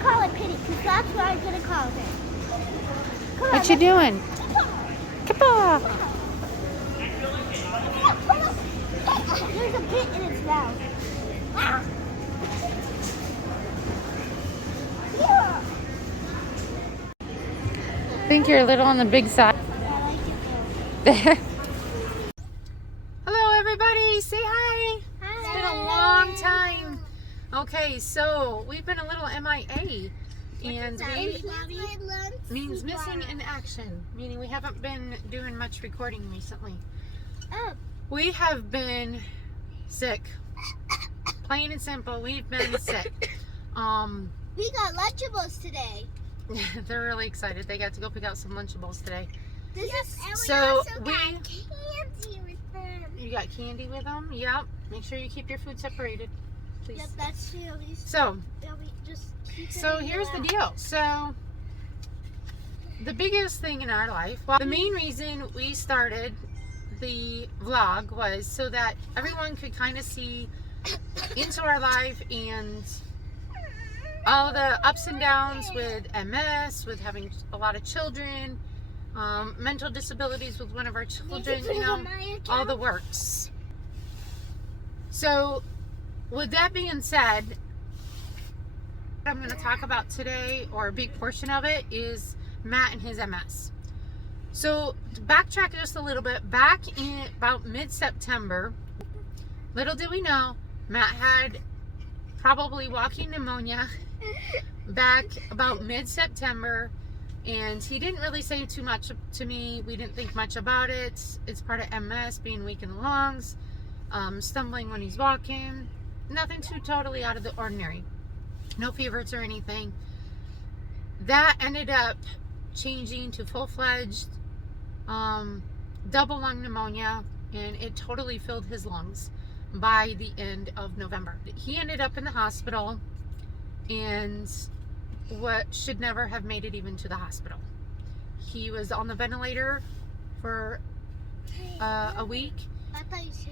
gonna call her Kitty, because that's what I'm gonna call her. Come on, What you doing? Kappa! There's a pit in its mouth. Ah. Yeah. I think you're a little on the big side. I like it Hello everybody, say hi. though. It's been a long time. Okay, so we've been a little MIA, and we means missing in action, meaning we haven't been doing much recording recently. Oh. We have been sick. Plain and simple, we've been sick. We got Lunchables today. They're really excited. They got to go pick out some Lunchables today. So we candy with them. You got candy with them? Yep. Make sure you keep your food separated, please. Yep, that's true. So, Just keep here's the deal. So, the biggest thing in our life, well, the main reason we started the vlog was so that everyone could kind of see into our life and all the ups and downs with MS, with having a lot of children, mental disabilities with one of our children, you know, all the works. So, with that being said, what I'm going to talk about today, or a big portion of it, is Matt and his MS. So, to backtrack just a little bit, back in about mid-September, little did we know, Matt had probably walking pneumonia back about mid-September, and he didn't really say too much to me. We didn't think much about it. It's part of MS, being weak in the lungs, stumbling when he's walking. Nothing too totally out of the ordinary. No fevers or anything. That ended up changing to full-fledged double lung pneumonia, and it totally filled his lungs by the end of November. He ended up in the hospital, and what should never have made it even to the hospital. He was on the ventilator for a week, I thought you said.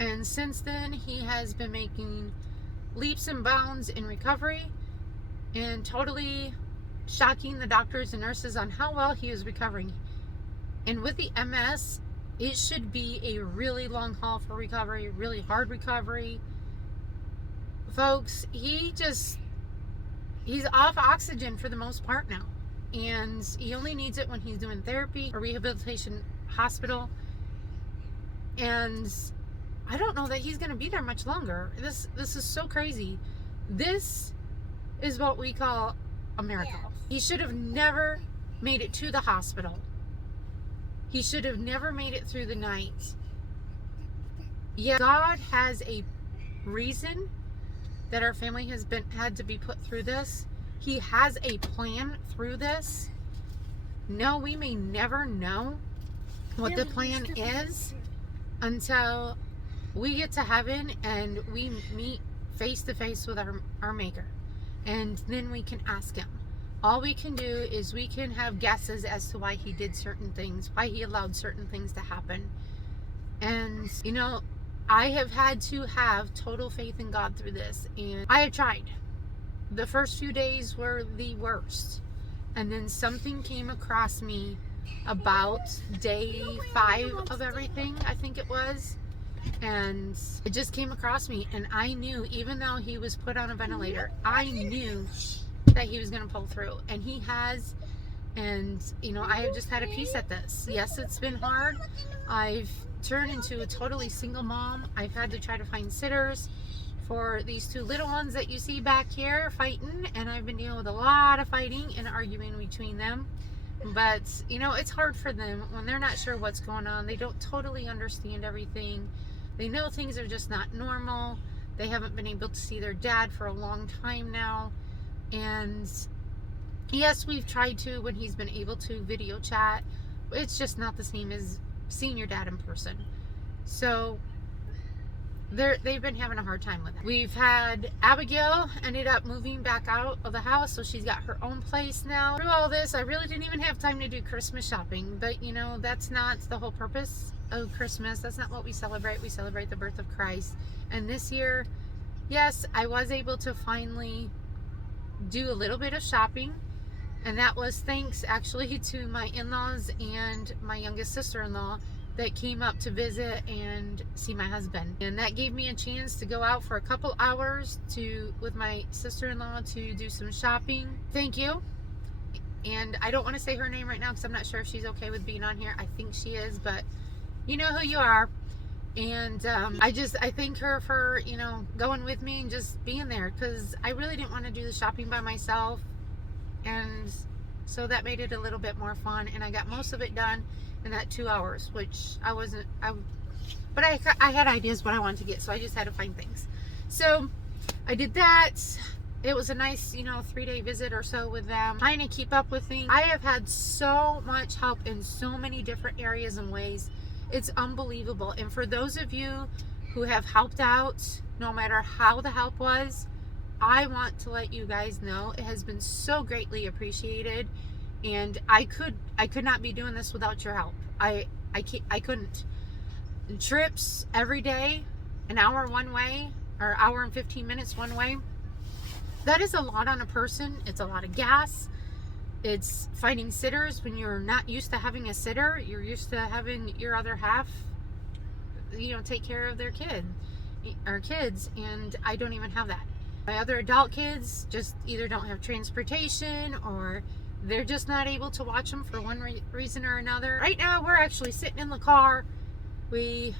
And since then he has been making leaps and bounds in recovery and totally shocking the doctors and nurses on how well he is recovering. And with the MS, it should be a really long haul for recovery, really hard recovery. Folks, he's off oxygen for the most part now, and he only needs it when he's doing therapy or rehabilitation hospital. And I don't know that he's going to be there much longer. This is so crazy. This is what we call a miracle. Yes. He should have never made it to the hospital. He should have never made it through the night. Yeah, God has a reason that our family has had to be put through this. He has a plan through this. No, we may never know what the plan is until we get to heaven and we meet face to face with our maker, and then we can ask him. All we can do is we can have guesses as to why he did certain things, why he allowed certain things to happen. And you know, I have had to have total faith in God through this, and I have tried. The first few days were the worst, and then something came across me about day 5 of everything, I think it was, and it just came across me, and I knew, even though he was put on a ventilator, I knew that he was going to pull through, and he has. And you know, I have just had a peace at this. Yes, it's been hard. I've turned into a totally single mom. I've had to try to find sitters for these 2 little ones that you see back here fighting, and I've been dealing with a lot of fighting and arguing between them. But you know, it's hard for them when they're not sure what's going on. They don't totally understand everything. They know things are just not normal. They haven't been able to see their dad for a long time now, and yes, we've tried to when he's been able to video chat. It's just not the same as seeing your dad in person. So they've been having a hard time with it. We've had Abigail ended up moving back out of the house, so she's got her own place now. Through all this, I really didn't even have time to do Christmas shopping, but you know, that's not the whole purpose of Christmas. That's not what we celebrate. We celebrate the birth of Christ. And this year, yes, I was able to finally do a little bit of shopping, and that was thanks actually to my in-laws and my youngest sister-in-law that came up to visit and see my husband. And that gave me a chance to go out for a couple hours with my sister-in-law to do some shopping. Thank you. And I don't want to say her name right now because I'm not sure if she's okay with being on here. I think she is, but you know who you are. And I thank her for, you know, going with me and just being there, because I really didn't want to do the shopping by myself. And so that made it a little bit more fun, and I got most of it done in that 2 hours, which but I had ideas what I wanted to get, so I just had to find things. So I did that. It was a nice, you know, 3-day visit or so with them, trying to keep up with things. I have had so much help in so many different areas and ways. It's unbelievable. And for those of you who have helped out, no matter how the help was, I want to let you guys know it has been so greatly appreciated. And I could not be doing this without your help. I couldn't. Trips every day, an hour one way, or hour and 15 minutes one way, that is a lot on a person. It's a lot of gas. It's finding sitters when you're not used to having a sitter. You're used to having your other half, you know, take care of their kids, and I don't even have that. My other adult kids just either don't have transportation, or they're just not able to watch them for one reason or another. Right now, we're actually sitting in the car. We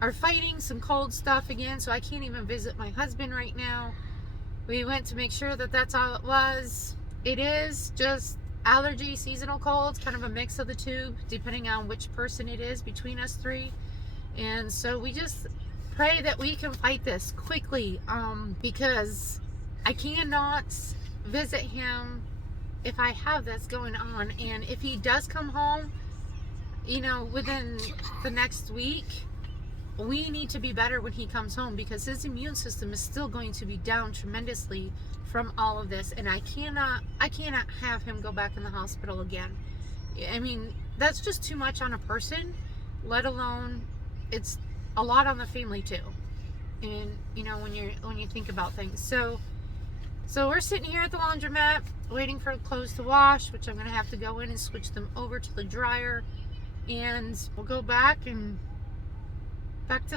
are fighting some cold stuff again, so I can't even visit my husband right now. We went to make sure that that's all it was. It is just allergy, seasonal colds, kind of a mix of the two, depending on which person it is between us three. And so we just pray that we can fight this quickly, because I cannot visit him if I have this going on. And if he does come home, you know, within the next week, we need to be better when he comes home, because his immune system is still going to be down tremendously from all of this. And I cannot have him go back in the hospital again. I mean, that's just too much on a person, let alone it's a lot on the family too. And you know, when you think about things. So we're sitting here at the laundromat waiting for clothes to wash, which I'm gonna have to go in and switch them over to the dryer, and we'll go back to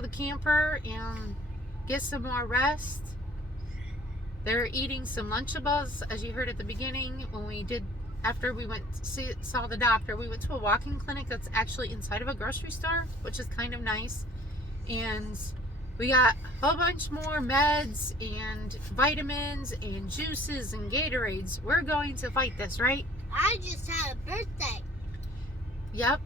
the camper and get some more rest. They're eating some Lunchables, as you heard at the beginning. After we saw the doctor, we went to a walk-in clinic that's actually inside of a grocery store, which is kind of nice. And we got a whole bunch more meds and vitamins and juices and Gatorades. We're going to fight this, right? I just had a birthday. Yep.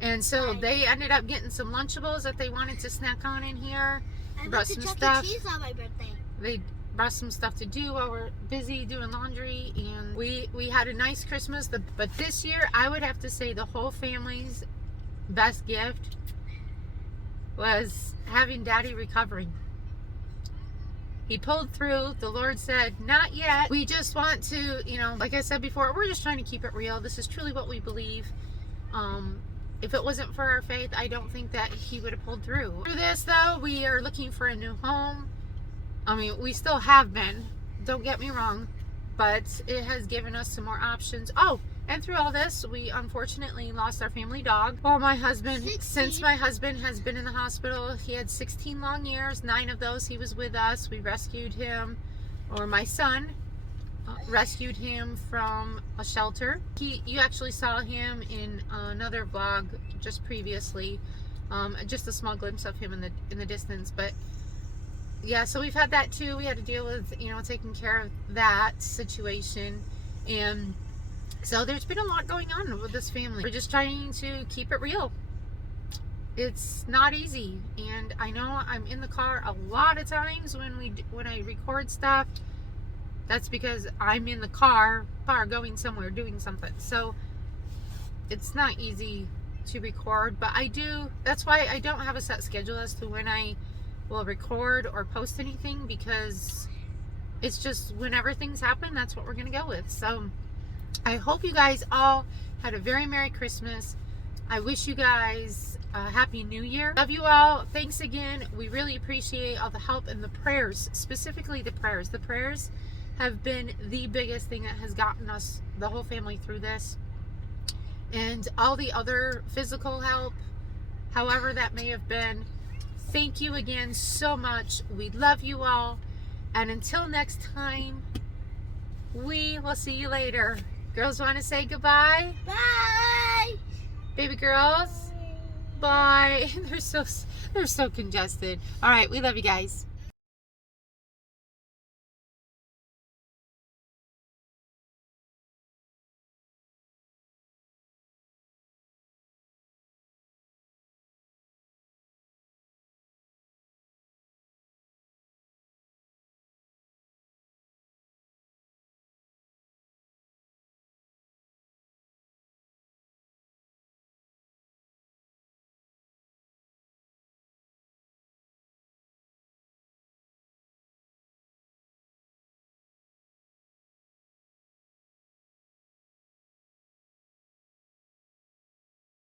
And so they ended up getting some Lunchables that they wanted to snack on in here. I Brought went to some Chuck E. stuff. Cheese on my birthday. They brought some stuff to do while we're busy doing laundry, and we had a nice Christmas. But this year, I would have to say the whole family's best gift was having Daddy recovering. He pulled through. The Lord said, not yet. We just want to, you know, like I said before, we're just trying to keep it real. This is truly what we believe. If it wasn't for our faith, I don't think that he would have pulled through. Through this, though, we are looking for a new home. I mean, we still have been, don't get me wrong, but it has given us some more options. Oh, and through all this, we unfortunately lost our family dog. Well, since my husband has been in the hospital, he had 16 long years. 9 of those he was with us. We rescued him, or my son rescued him from a shelter. You actually saw him in another vlog just previously, just a small glimpse of him in the distance. But yeah, so we've had that too. We had to deal with, you know, taking care of that situation. And so there's been a lot going on with this family. We're just trying to keep it real. It's not easy, and I know I'm in the car a lot of times when I record stuff. That's because I'm in the car going somewhere, doing something. So it's not easy to record, but that's why I don't have a set schedule as to when I will record or post anything, because it's just whenever things happen, that's what we're going to go with. So I hope you guys all had a very Merry Christmas. I wish you guys a happy new year. Love you all. Thanks again. We really appreciate all the help and the prayers, specifically the prayers. The prayers have been the biggest thing that has gotten us, the whole family, through this. And all the other physical help, however that may have been. Thank you again so much. We love you all. And until next time, we will see you later. Girls want to say goodbye? Bye. Baby girls? Bye. They're so congested. All right, we love you guys.